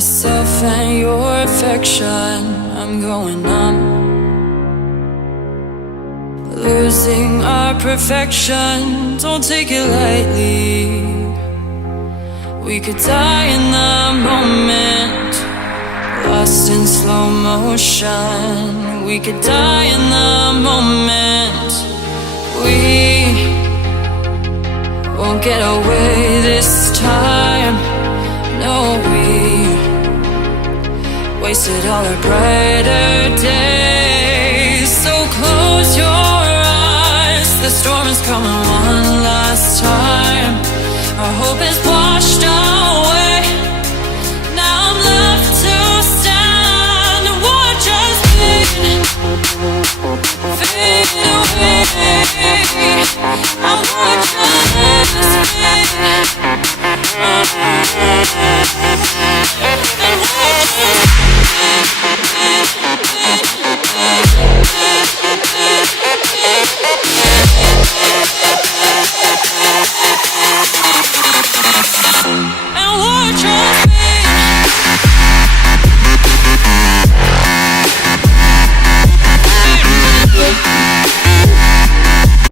myself and your affection. I'm going numb, losing our perfection. Don't take it lightly. We could die in the moment, lost in slow motion. We could die in the moment. We won't get away this time. No, we wasted all our brighter days. So close your eyes, the storm is coming one last time. Our hope is washed away. Now I'm left to stand and watch us fade away.